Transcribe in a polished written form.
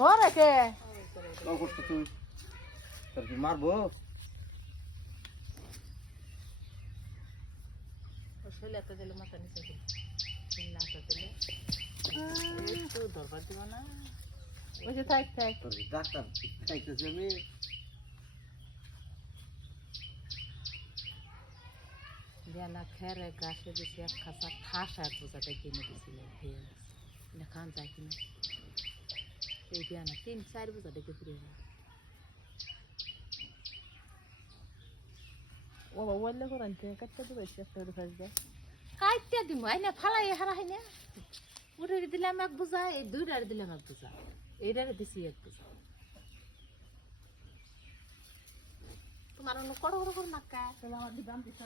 ধরে কে তুই তোর কি মারবো শৈলাতে দিলে মাথা নিচে দিল নাটা দিলে একটু ধরবার দিব না ওই যে থাক থাক তোর ডাক্তার খাইতেছি আমি দেনা খেরে গাছে দিছি এক খাসা ঠাসা বোঝাটা কিনে দিছিল খান যায় কিনা এই দেনা 3-4 বোঝা দেখে ফিরে ও বাবা বললে করেন কাটতে দেবে একটা ফাঁসবে কাটতে দিব আইনা ফালাই হারা হয় না উড়ে দিলাম এক বোঝা এই দুইটারে দিলাম এক বোঝা এইটারে দিছি এক বোঝা তোমার অন্য কড় কড় করে নাকা তাহলে আমার দিবাম পিছা